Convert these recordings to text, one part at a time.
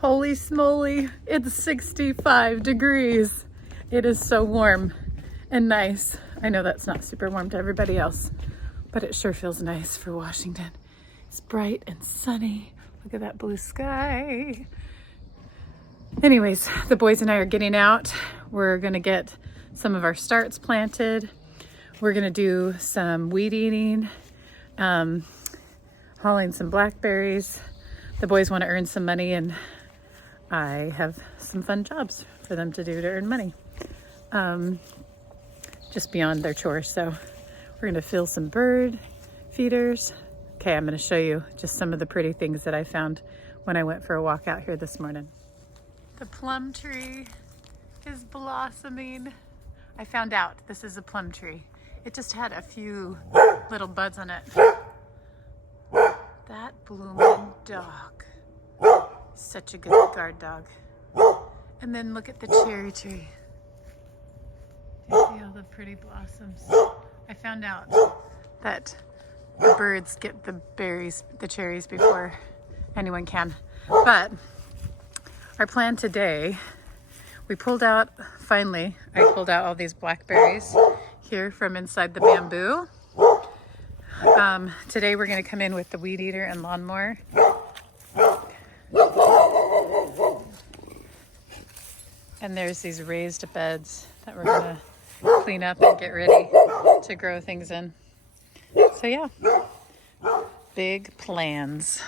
Holy smoly, it's 65 degrees. It is so warm and nice. I know that's not super warm to everybody else, but it sure feels nice for Washington. It's bright and sunny. Look at that blue sky. Anyways, the boys and I are getting out. We're gonna get some of our starts planted. We're gonna do some weed eating, hauling some blackberries. The boys want to earn some money, and I have some fun jobs for them to do to earn money, just beyond their chores. So we're gonna fill some bird feeders. Okay, I'm gonna show you just some of the pretty things that I found when I went for a walk out here this morning. The plum tree is blossoming. I found out this is a plum tree. It just had a few little buds on it. That blooming dog. Such a good guard dog. And then look at the cherry tree. Do you see all the pretty blossoms? I found out that the birds get the berries, the cherries, before anyone can. But our plan today, we pulled out, finally, I pulled out all these blackberries here from inside the bamboo. Today we're gonna come in with the weed eater and lawnmower. And there's these raised beds that we're gonna clean up and get ready to grow things in. So yeah, big plans.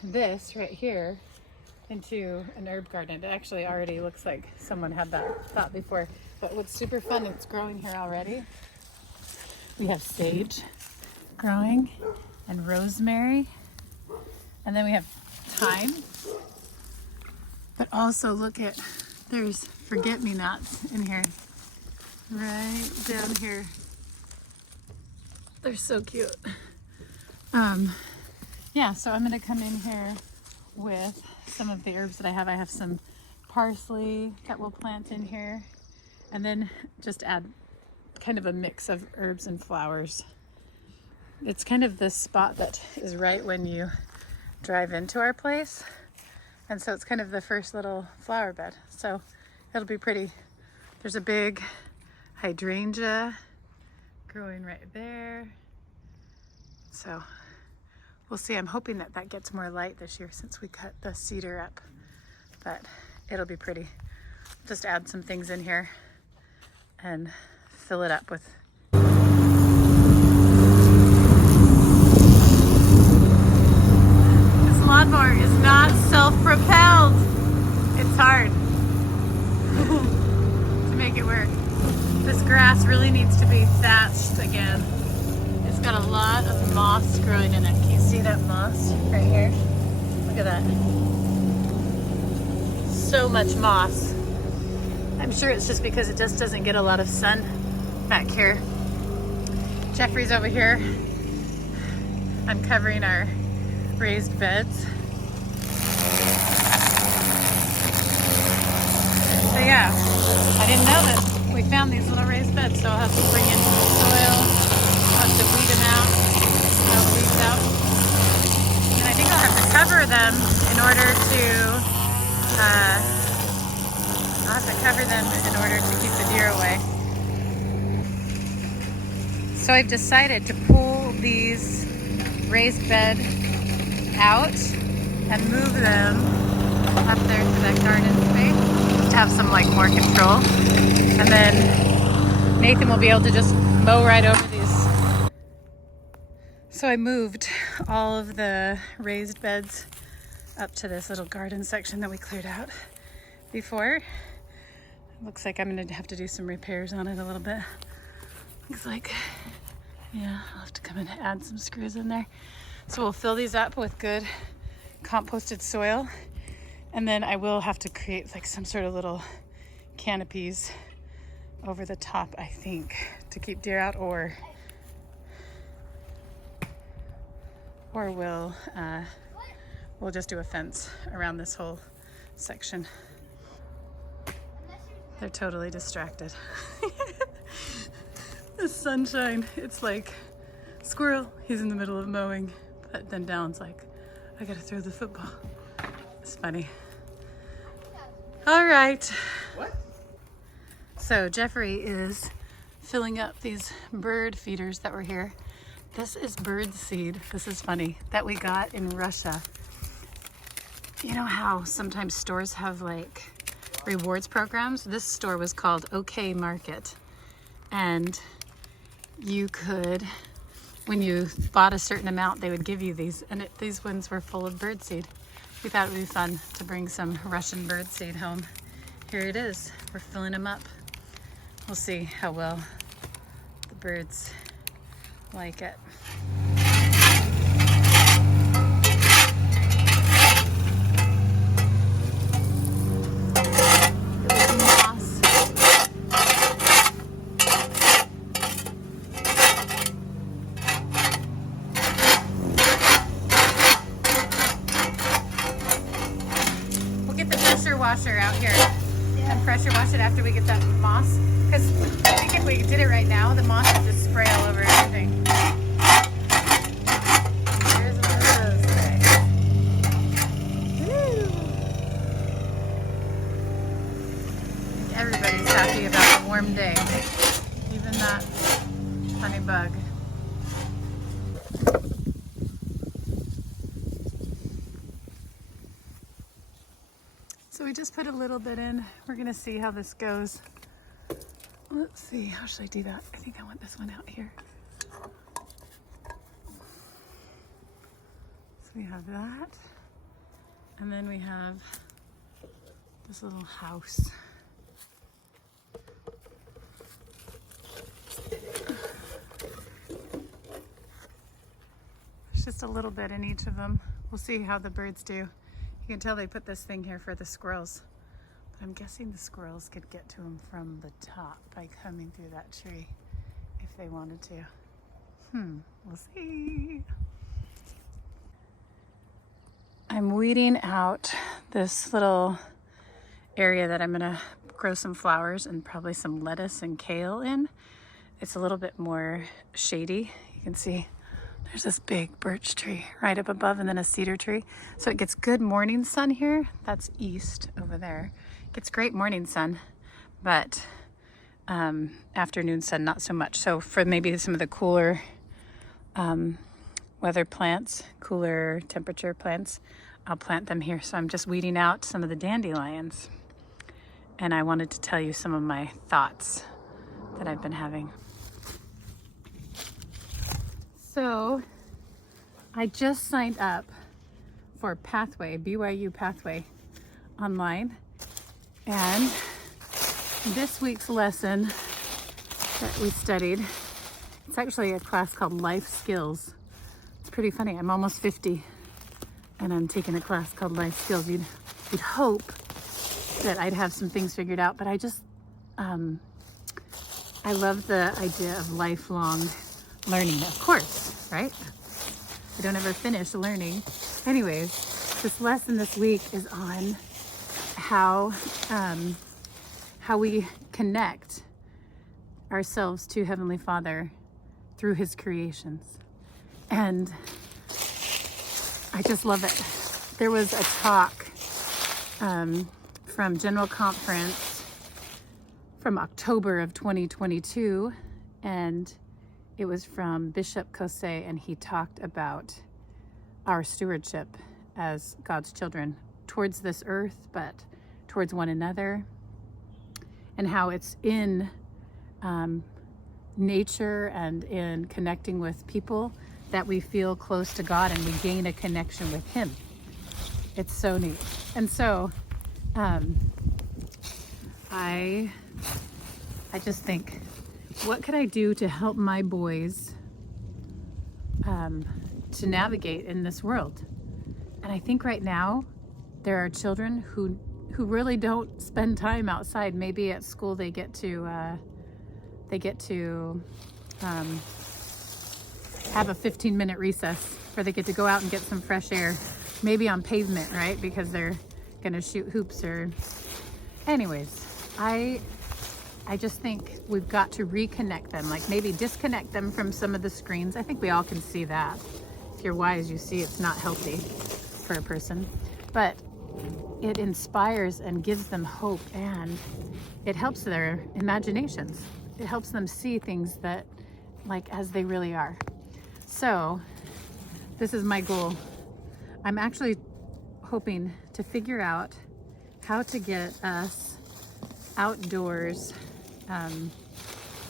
This right here into an herb garden. It actually already looks like someone had that thought before, but what's super fun, it's growing here already. We have sage growing and rosemary, and then we have thyme, but also look at, there's forget-me-nots in here, right down here. They're so cute. Yeah, so I'm gonna come in here with some of the herbs that I have. I have some parsley that we'll plant in here, and then just add kind of a mix of herbs and flowers. It's kind of this spot that is right when you drive into our place, and so it's kind of the first little flower bed, so it'll be pretty. There's a big hydrangea growing right there, so we'll see. I'm hoping that that gets more light this year since we cut the cedar up, but it'll be pretty. Just add some things in here and fill it up with. This lawnmower is not self-propelled. It's hard to make it work. This grass really needs to be thatched again. It's got a lot of moss growing in it. Can you see that moss right here? Look at that. So much moss. I'm sure it's just because it just doesn't get a lot of sun back here. Jeffrey's over here uncovering our raised beds. So yeah, I didn't know that we found these little raised beds, so I'll have to bring in some soil. I'll have to weed them out, all the weeds out. And I think I'll have to cover them in order to keep the deer away. So I've decided to pull these raised bed out and move them up there to that garden space, just to have some like more control. And then Nathan will be able to just mow right over these. So I moved all of the raised beds up to this little garden section that we cleared out before. It looks like I'm gonna have to do some repairs on it a little bit. Looks like, yeah, I'll have to come and add some screws in there. So we'll fill these up with good composted soil, and then I will have to create like some sort of little canopies over the top, I think, to keep deer out, or we'll just do a fence around this whole section. They're totally distracted. The sunshine, it's like squirrel, he's in the middle of mowing, but then Dallin's like, I gotta throw the football. It's funny. All right. What? So Jeffrey is filling up these bird feeders that were here. This is bird seed. This is funny, that we got in Russia. You know how sometimes stores have like rewards programs? This store was called OK Market. And you could, when you bought a certain amount, they would give you these, and these ones were full of birdseed. We thought it would be fun to bring some Russian birdseed home. Here it is. We're filling them up. We'll see how well the birds like it. Washer out here and pressure wash it after we get that moss, because I think if we did it right now, the moss would just spray all over everything. Here's one of those things. Woo. Everybody's happy about a warm day, even that funny bug. So we just put a little bit in. We're gonna see how this goes. Let's see, how should I do that? I think I want this one out here. So we have that. And then we have this little house. There's just a little bit in each of them. We'll see how the birds do. You can tell they put this thing here for the squirrels, but I'm guessing the squirrels could get to them from the top by coming through that tree if they wanted to. We'll see. I'm weeding out this little area that I'm gonna grow some flowers and probably some lettuce and kale in. It's a little bit more shady. You can see there's this big birch tree right up above, and then a cedar tree. So it gets good morning sun here. That's east over there. It gets great morning sun, but afternoon sun, not so much. So for maybe some of the cooler weather plants, cooler temperature plants, I'll plant them here. So I'm just weeding out some of the dandelions. And I wanted to tell you some of my thoughts that I've been having. So I just signed up for Pathway, BYU Pathway online. And this week's lesson that we studied, it's actually a class called Life Skills. It's pretty funny. I'm almost 50 and I'm taking a class called Life Skills. You'd hope that I'd have some things figured out, but I just, I love the idea of lifelong learning, of course, right? I don't ever finish learning. Anyways, this lesson this week is on how we connect ourselves to Heavenly Father through His creations. And I just love it. There was a talk from General Conference from October of 2022, and it was from Bishop Kosei, and he talked about our stewardship as God's children towards this earth, but towards one another, and how it's in nature and in connecting with people that we feel close to God and we gain a connection with Him. It's so neat. And so I just think, what could I do to help my boys to navigate in this world? And I think right now there are children who really don't spend time outside. Maybe at school they get to have a 15-minute recess where they get to go out and get some fresh air, maybe on pavement, right? Because they're gonna shoot hoops or anyways. I just think we've got to reconnect them, like maybe disconnect them from some of the screens. I think we all can see that. If you're wise, you see it's not healthy for a person, but it inspires and gives them hope, and it helps their imaginations. It helps them see things that, like, as they really are. So this is my goal. I'm actually hoping to figure out how to get us outdoors,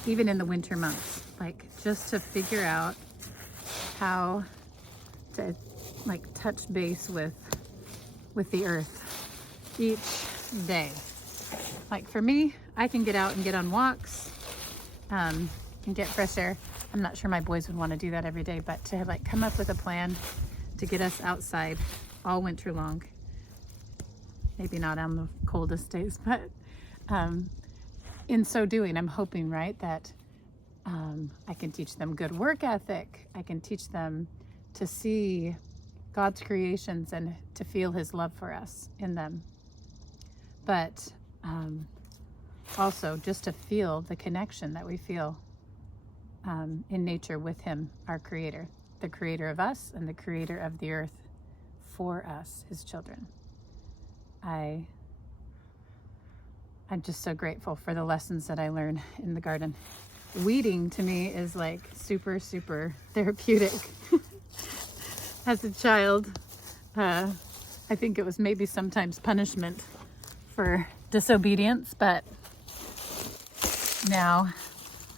even in the winter months, like just to figure out how to like touch base with the earth each day. Like for me, I can get out and get on walks and get fresh air. I'm not sure my boys would want to do that every day, but to have, like, come up with a plan to get us outside all winter long. Maybe not on the coldest days, but in so doing, I'm hoping, right, that I can teach them good work ethic. I can teach them to see God's creations and to feel His love for us in them. But also just to feel the connection that we feel in nature with Him, our Creator, the Creator of us and the Creator of the earth for us, His children. I'm just so grateful for the lessons that I learn in the garden. Weeding to me is like super, super therapeutic. As a child, I think it was maybe sometimes punishment for disobedience, but now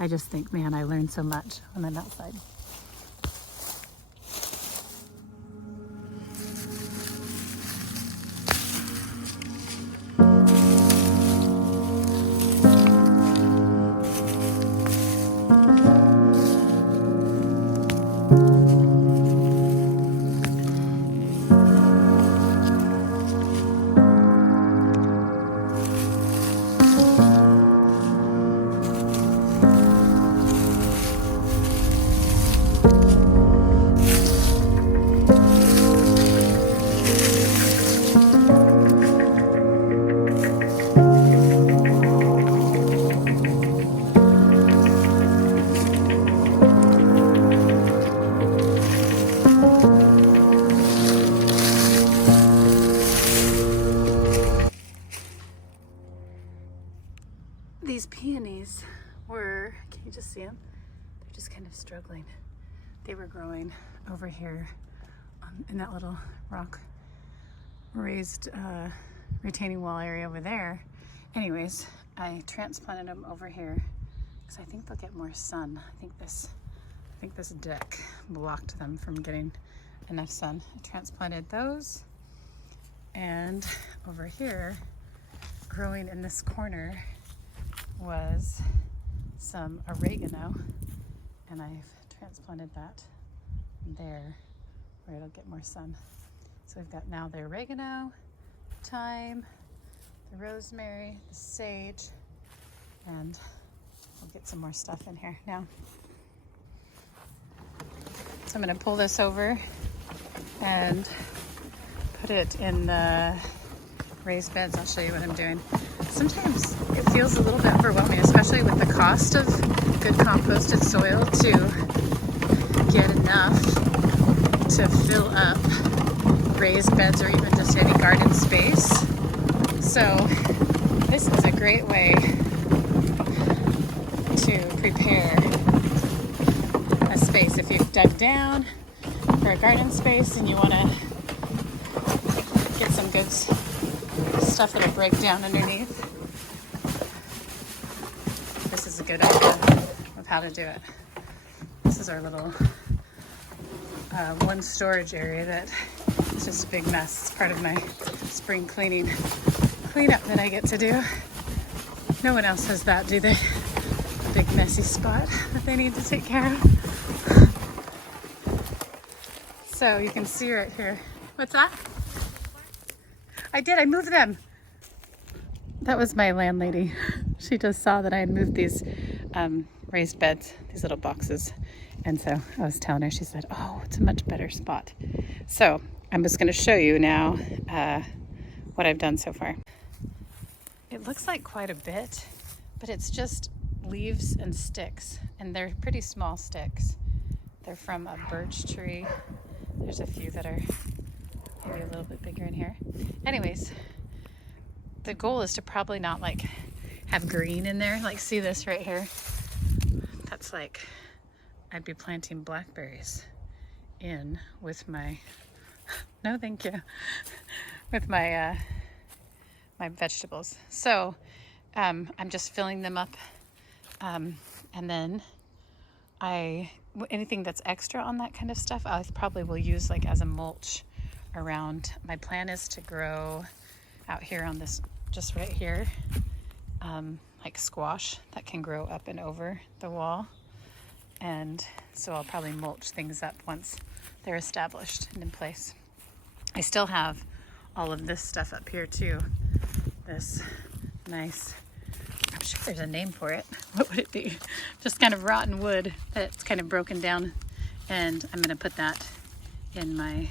I just think, man, I learned so much when I'm outside. These peonies were, can you just see them? They're just kind of struggling. They were growing over here in that little rock raised retaining wall area over there. Anyways, I transplanted them over here because I think they'll get more sun. I think this deck blocked them from getting enough sun. I transplanted those, and over here, growing in this corner, was some oregano, and I've transplanted that there where it'll get more sun. So we've got now the oregano, thyme, the rosemary, the sage, and we'll get some more stuff in here now. So I'm going to pull this over and put it in the raised beds. I'll show you what I'm doing. Sometimes it feels a little bit overwhelming, especially with the cost of good composted soil to get enough to fill up raised beds or even just any garden space. So this is a great way to prepare a space. If you've dug down for a garden space and you want to get some good stuff that'll break down underneath, this is a good idea of how to do it. This is our little one storage area that is just a big mess. It's part of my spring cleanup that I get to do. No one else has that, do they? A big messy spot that they need to take care of. So you can see right here. What's that? I did, I moved them. That was my landlady. She just saw that I had moved these raised beds, these little boxes. And so I was telling her, she said, oh, it's a much better spot. So I'm just gonna show you now what I've done so far. It looks like quite a bit, but it's just leaves and sticks, and they're pretty small sticks. They're from a birch tree. There's a few that are maybe a little bit bigger in here. Anyways, the goal is to probably not like have green in there. Like, see this right here? That's like, I'd be planting blackberries in with my, no thank you, with my my vegetables. So I'm just filling them up, and then anything that's extra on that kind of stuff I probably will use like as a mulch around. My plan is to grow out here on this, just right here, like squash that can grow up and over the wall. And so I'll probably mulch things up once they're established and in place. I still have all of this stuff up here too. This nice, I'm sure there's a name for it. What would it be? Just kind of rotten wood that's kind of broken down. And I'm gonna put that in my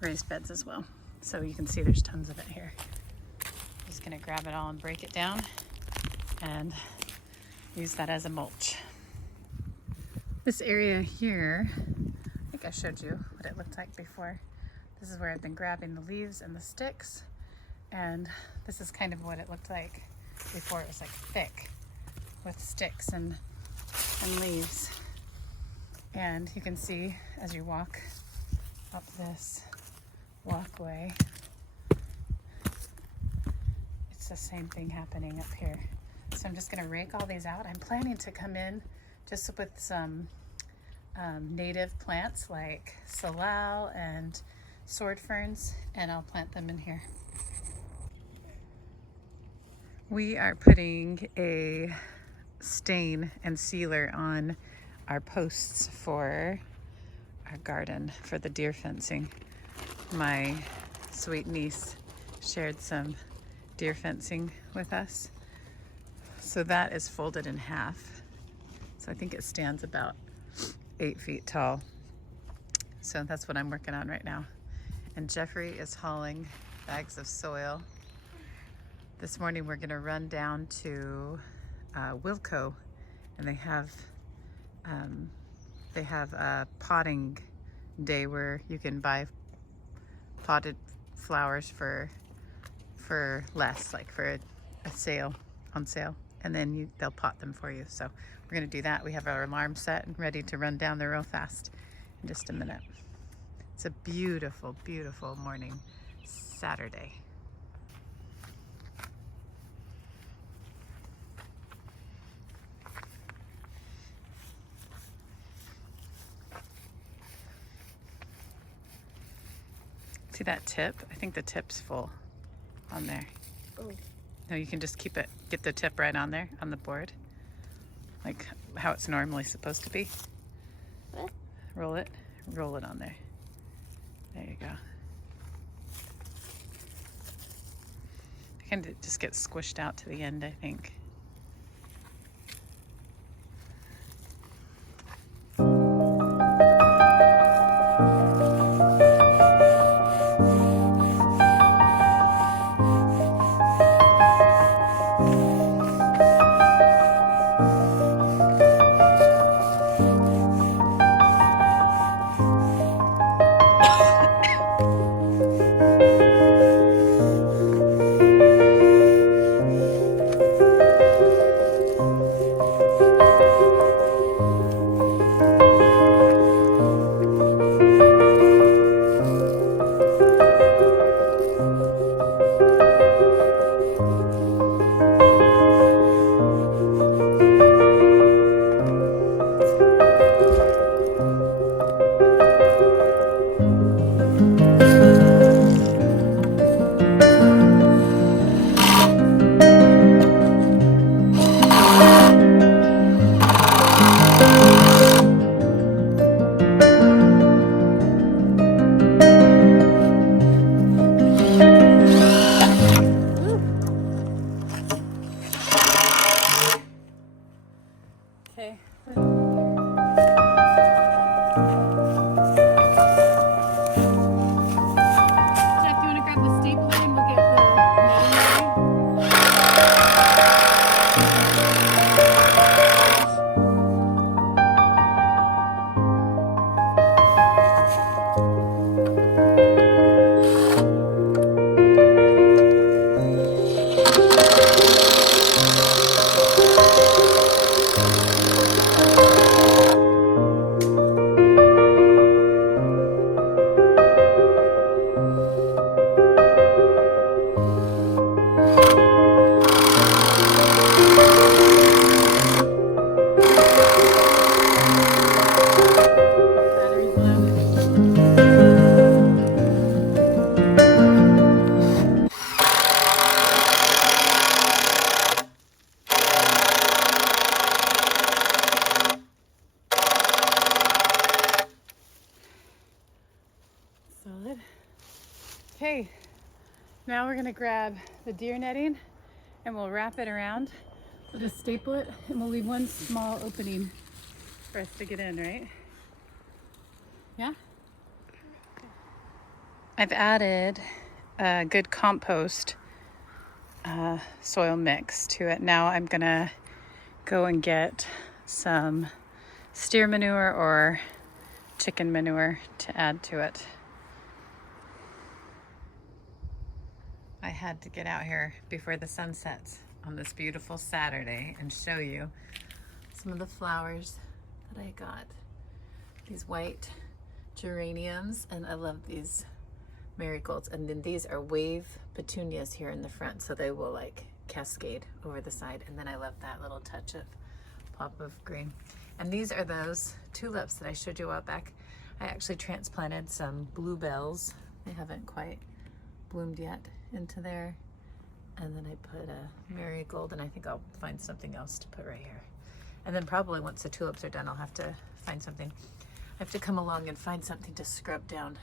raised beds as well. So you can see there's tons of it here. I'm just gonna grab it all and break it down and use that as a mulch. This area here, I think I showed you what it looked like before. This is where I've been grabbing the leaves and the sticks, and this is kind of what it looked like before. It was like thick with sticks and leaves. And you can see as you walk up this walkway, it's the same thing happening up here. So I'm just gonna rake all these out. I'm planning to come in just with some native plants like salal and sword ferns, and I'll plant them in here. We are putting a stain and sealer on our posts for our garden for the deer fencing. My sweet niece shared some deer fencing with us. So that is folded in half. So I think it stands about 8 feet tall. So that's what I'm working on right now. And Jeffrey is hauling bags of soil. This morning we're gonna run down to Wilco, and they have a potting day where you can buy potted flowers for less, like for a sale, on sale, and then they'll pot them for you. So we're gonna do that. We have our alarm set and ready to run down there real fast in just a minute. It's a beautiful, beautiful morning, Saturday. See that tip? I think the tip's full on there. Oh. No, you can just get the tip right on there, on the board. Like how it's normally supposed to be. What? Roll it on there. There you go. It kind of just gets squished out to the end, I think. Okay. Jeff, you want to grab the stapler and we'll get the batteries low. Solid. Okay, now we're gonna grab the deer netting and we'll wrap it around. We'll just staple it and we'll leave one small opening for us to get in, right? Yeah? I've added a good compost soil mix to it. Now I'm gonna go and get some steer manure or chicken manure to add to it. I had to get out here before the sun sets on this beautiful Saturday and show you some of the flowers that I got. These white geraniums, and I love these marigolds. And then these are wave petunias here in the front, so they will like cascade over the side. And then I love that little touch of pop of green. And these are those tulips that I showed you a while back. I actually transplanted some bluebells. They haven't quite bloomed yet into there. And then I put a marigold, and I think I'll find something else to put right here. And then probably once the tulips are done, I'll have to find something. I have to come along and find something to scrub down.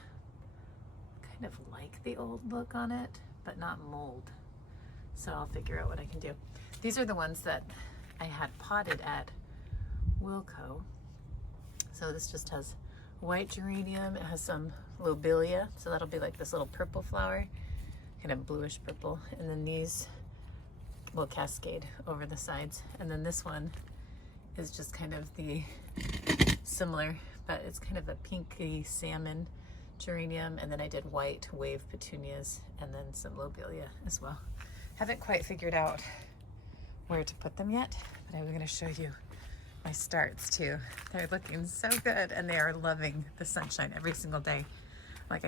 Kind of like the old look on it, but not mold. So I'll figure out what I can do. These are the ones that I had potted at Wilco. So this just has white geranium. It has some lobelia, so that'll be like this little purple flower, kind of bluish purple. And then these will cascade over the sides. And then this one is just kind of the similar, but it's kind of a pinky salmon geranium. And then I did white wave petunias and then some lobelia as well. Haven't quite figured out where to put them yet, but I'm going to show you my starts too. They're looking so good, and they are loving the sunshine every single day. Like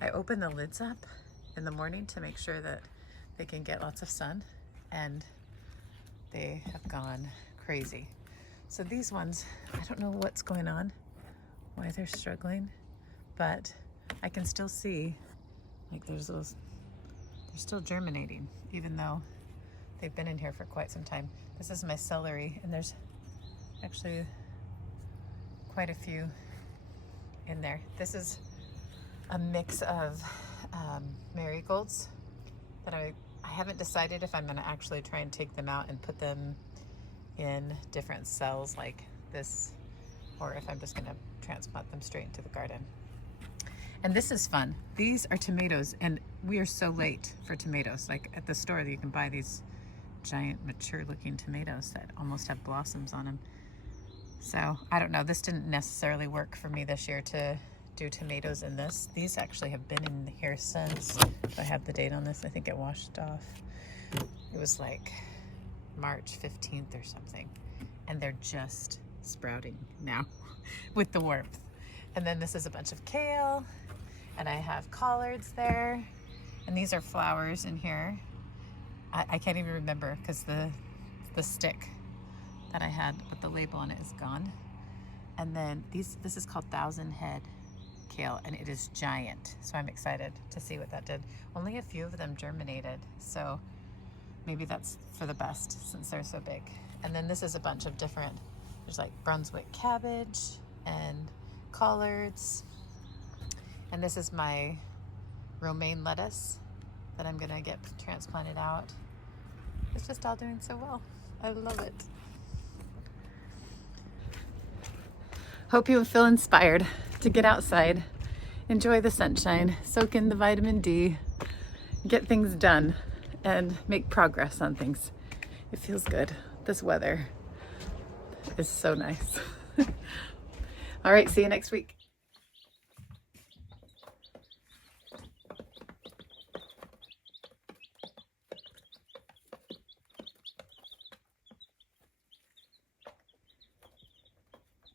I open the lids up in the morning to make sure that they can get lots of sun, and they have gone crazy. So these ones, I don't know what's going on, why they're struggling, but I can still see like there's those, they're still germinating even though they've been in here for quite some time. This is my celery, and there's actually quite a few in there. This is a mix of marigolds that I haven't decided if I'm going to actually try and take them out and put them in different cells like this, or if I'm just going to transplant them straight into the garden. And this is fun. These are tomatoes, and we are so late for tomatoes. Like at the store, you can buy these giant mature looking tomatoes that almost have blossoms on them. So I don't know, this didn't necessarily work for me this year to do tomatoes in this. These actually have been in here since, I have the date on this, I think it washed off. It was like March 15th or something. And they're just sprouting now with the warmth. And then this is a bunch of kale, and I have collards there. And these are flowers in here. I can't even remember because the stick that I had with the label on it is gone. And then this is called 1,000 Head kale, and it is giant. So I'm excited to see what that did. Only a few of them germinated, so maybe that's for the best since they're so big. And then this is a bunch of different, there's like Brunswick cabbage and collards. And this is my romaine lettuce that I'm gonna get transplanted out. It's just all doing so well. I love it. Hope you feel inspired to get outside, enjoy the sunshine, soak in the vitamin D, get things done, and make progress on things. It feels good. This weather is so nice. All right, see you next week.